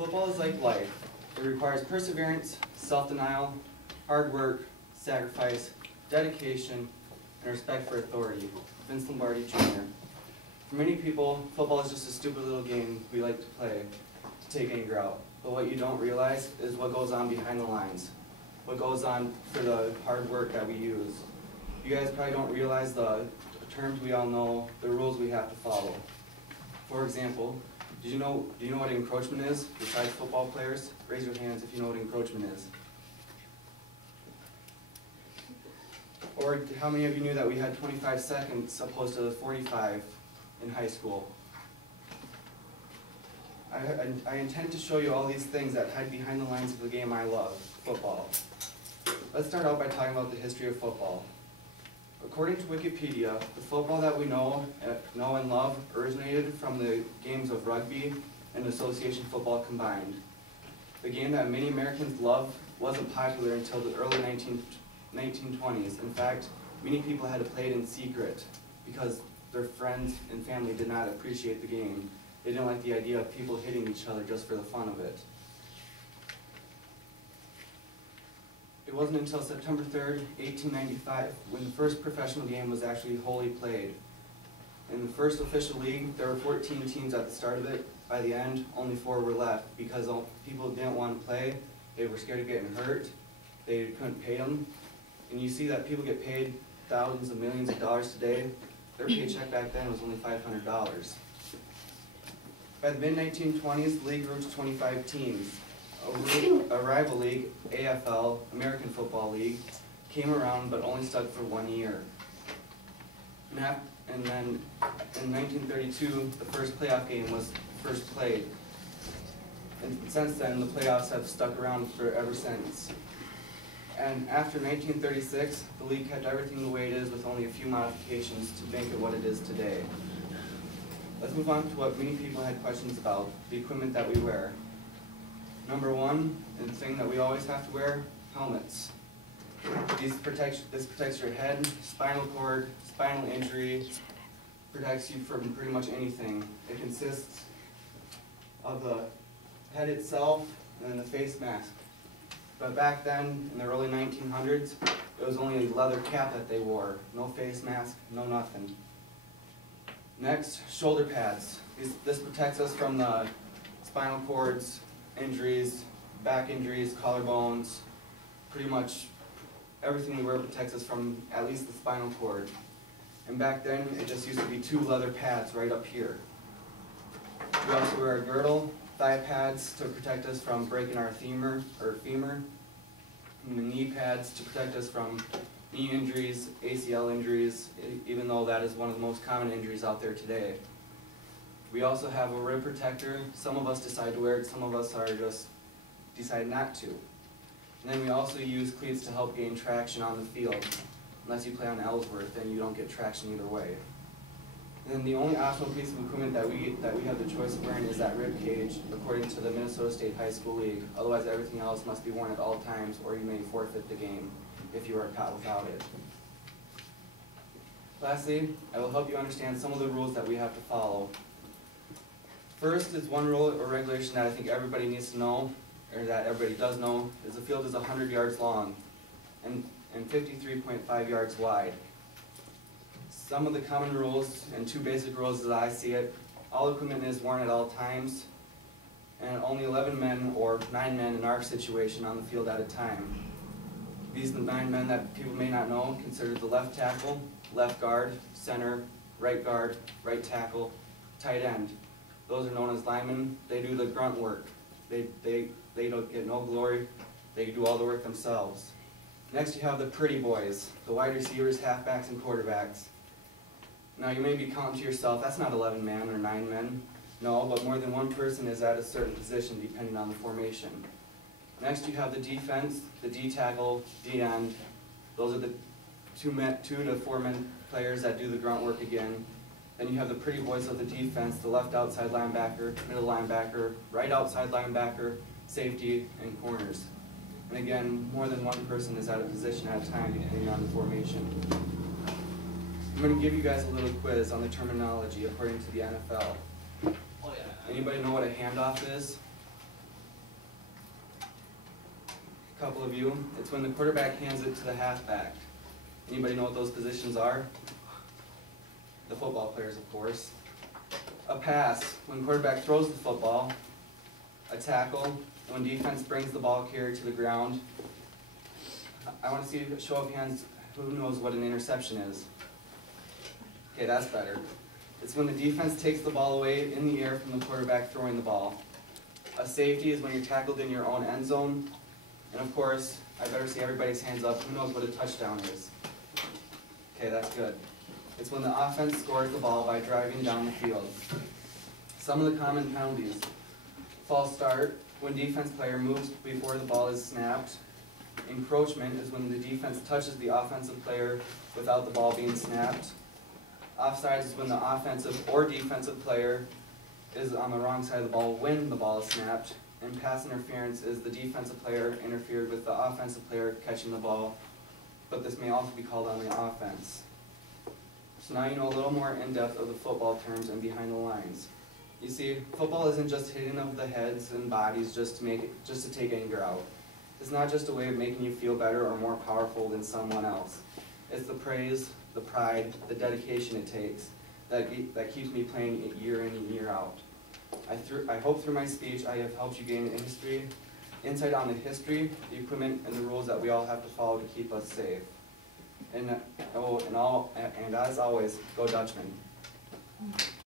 Football is like life. It requires perseverance, self-denial, hard work, sacrifice, dedication, and respect for authority. Vince Lombardi, Jr. For many people, football is just a stupid little game we like to play to take anger out. But what you don't realize is what goes on behind the lines. What goes on for the hard work that we use. You guys probably don't realize the terms we all know, the rules we have to follow. For example, do you know what encroachment is besides football players? Raise your hands if you know what encroachment is. Or how many of you knew that we had 25 seconds opposed to 45 in high school? I intend to show you all these things that hide behind the lines of the game I love, football. Let's start out by talking about the history of football. According to Wikipedia, the football that we know and love originated from the games of rugby and association football combined. The game that many Americans love wasn't popular until the early 1920s. In fact, many people had to play it in secret because their friends and family did not appreciate the game. They didn't like the idea of people hitting each other just for the fun of it. It wasn't until September 3rd, 1895, when the first professional game was actually wholly played. In the first official league, there were 14 teams at the start of it. By the end, only 4 were left because people didn't want to play. They were scared of getting hurt. They couldn't pay them. And you see that people get paid thousands of millions of dollars today. Their paycheck back then was only $500. By the mid-1920s, the league grew to 25 teams. A rival league, AFL, American Football League, came around but only stuck for 1 year. And then in 1932, the first playoff game was first played. And since then, the playoffs have stuck around for ever since. And after 1936, the league kept everything the way it is with only a few modifications to make it what it is today. Let's move on to what many people had questions about, the equipment that we wear. Number one, and the thing that we always have to wear, helmets. This protects your head, spinal cord, spinal injury, protects you from pretty much anything. It consists of the head itself and then the face mask. But back then, in the early 1900s, it was only a leather cap that they wore. No face mask, no nothing. Next, shoulder pads. This protects us from the spinal cords, injuries, back injuries, collarbones. Pretty much everything we wear protects us from at least the spinal cord. And back then, it just used to be 2 leather pads right up here. We also wear a girdle, thigh pads to protect us from breaking our femur, and the knee pads to protect us from knee injuries, ACL injuries, even though that is one of the most common injuries out there today. We also have a rib protector. Some of us decide to wear it, some of us decide not to. And then we also use cleats to help gain traction on the field. Unless you play on Ellsworth, then you don't get traction either way. And then the only optional piece of equipment that we have the choice of wearing is that rib cage, according to the Minnesota State High School League. Otherwise, everything else must be worn at all times, or you may forfeit the game if you are caught without it. Lastly, I will help you understand some of the rules that we have to follow. First is one rule or regulation that I think everybody needs to know, or that everybody does know, is the field is 100 yards long and 53.5 yards wide. Some of the common rules and 2 basic rules as I see it: all equipment is worn at all times, and only 11 men or 9 men in our situation on the field at a time. These 9 men that people may not know consider the left tackle, left guard, center, right tackle, tight end. Those are known as linemen. They do the grunt work. They don't get no glory. They do all the work themselves. Next you have the pretty boys, the wide receivers, halfbacks, and quarterbacks. Now you may be counting to yourself, that's not 11 men or 9 men. No, but more than one person is at a certain position depending on the formation. Next you have the defense, the D-tackle, D-end. Those are the 2 to 4 men players that do the grunt work again. Then you have the pretty boys of the defense, the left outside linebacker, middle linebacker, right outside linebacker, safety, and corners. And again, more than one person is at a position at a time depending on the formation. I'm going to give you guys a little quiz on the terminology according to the NFL. Anybody know what a handoff is? a couple of you. It's when the quarterback hands it to the halfback. Anybody know what those positions are? The football players, of course. A pass, when quarterback throws the football. A tackle, when defense brings the ball carrier to the ground. I want to see a show of hands, who knows what an interception is? Okay, that's better. It's when the defense takes the ball away in the air from the quarterback throwing the ball. A safety is when you're tackled in your own end zone. And of course, I better see everybody's hands up. Who knows what a touchdown is? Okay, that's good. It's when the offense scores the ball by driving down the field. Some of the common penalties. False start, when defense player moves before the ball is snapped. Encroachment is when the defense touches the offensive player without the ball being snapped. Offsides is when the offensive or defensive player is on the wrong side of the ball when the ball is snapped. And pass interference is the defensive player interfered with the offensive player catching the ball, but this may also be called on the offense. So now you know a little more in depth of the football terms and behind the lines. You see, football isn't just hitting of the heads and bodies just to take anger out. It's not just a way of making you feel better or more powerful than someone else. It's the praise, the pride, the dedication it takes that keeps me playing it year in and year out. I hope through my speech I have helped you gain insight on the history, the equipment, and the rules that we all have to follow to keep us safe. And as always, go Dutchman.